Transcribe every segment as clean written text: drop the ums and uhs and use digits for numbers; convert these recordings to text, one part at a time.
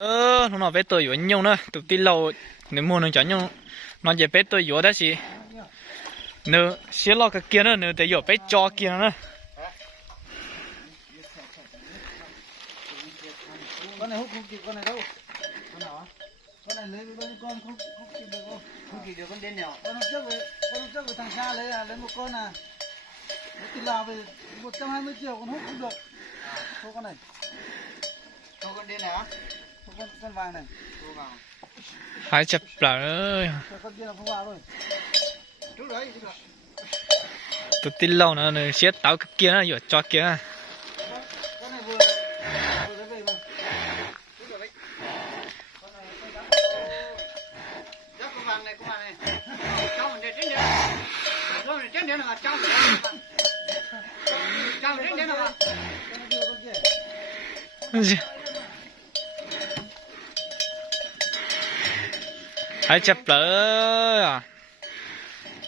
nó bé tôi yếu nhau nữa tụi tin lâu nếu mua nó chọn nhau nó về bé tôi yếu đó gì nếu xí lo cái kia nữa nếu để yếu bé cho kia nữa con này hút không kịp con này đâu con này lấy con không kịp được không kịp được con đen nhỏ con hôm trước về thằng xa lấy một con à thì là về 120 triệu con hút không được thôi con này thôi con đen này á con vàng này phải chập lại con kia là không vào rồi trước đấy tụi tin lâu nữa nếu xí tao cái kia nó yếu cho kia con này vừa lấy về mà con vàng này trong mình để trên đây rồi trên đây là trong trên đây là phải chập lại à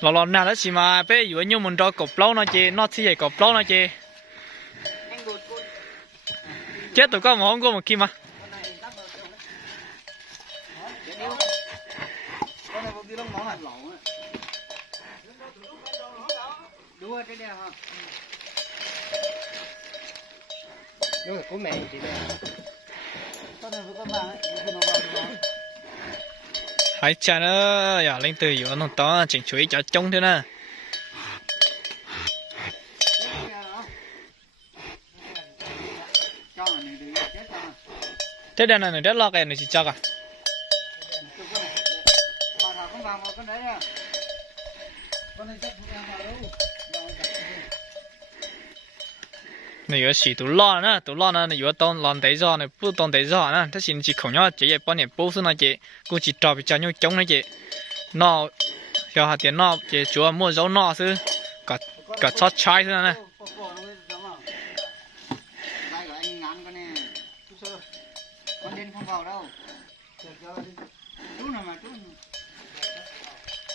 lò nào đó chỉ mà bé yếu nhau mình cho cột lâu nó chị nó chỉ vậy cột lâu nó chị chết tụi con mà không có một kim mà con này một tí lông nó này đúng rồi trên đây hả đúng rồi của mẹ chị đây con này với con vàng ấy nó vào phải cha nó giờ lên từ yếu nó to chỉnh chuối cho trông thế nè thế đây là người đất lo cái này chỉ cho cả này có xí tụ lo nữa này có tông lon đấy rồi này bút tông đấy rồi nè thế xin chỉ không nhớ chỉ bao nhiêu bút số này chị cô chỉ trò bị cho nhau chống này chị nó cho hạt tiền nó chị chúa mua dấu nó chứ cả chót trái thế này con đen không vào đâu chú nào mà chú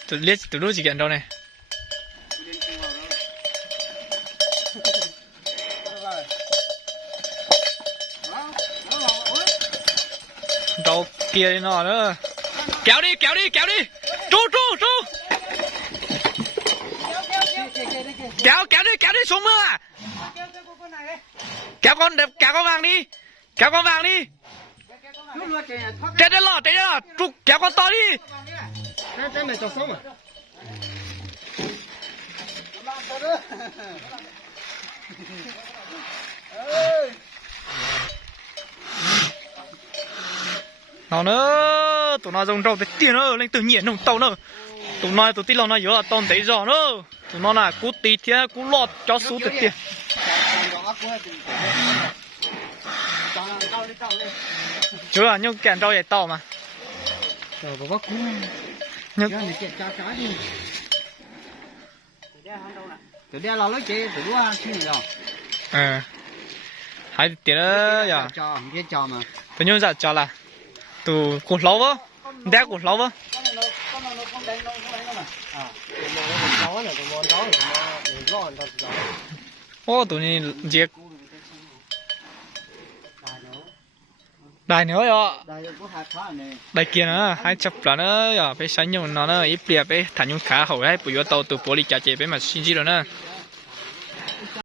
tụi lúc chỉ kiện đâu này đâu kia đi nó nữa kéo đi tru kéo đi xuống mưa à kéo con vàng đi Té lọt, trục kéo con to đi. Té mày cho sống à? Nào nữa, tụi nó dùng trâu tới tiền nữa, lên tự nhiên không tàu nữa. Tụi nó tụi tí lòng nó nhớ là tông tới giò nữa. Tụi nó là cú tí thế, cú lọt cho số tới tiền. Chưa à, nhưng kèn trâu vậy to mà. Rồi có cú. Nhưng kẹt cá đi. Tụi đeo là lấy chế, tụi đua xin rồi. Hai tiền nữa à? Cho, biết cho mà. Tụi nhung cho là tụi cột lâu vơ, đeo cột lâu vơ. Ô tụi này giết. Đài nữa rồi. Đài kia nữa, hai chập là nữa, bây sáng nhung nó ít bia bây thành nhung khá hậu đấy, bữa tàu tụi bố đi chả chế bây mà xin gì rồi nữa.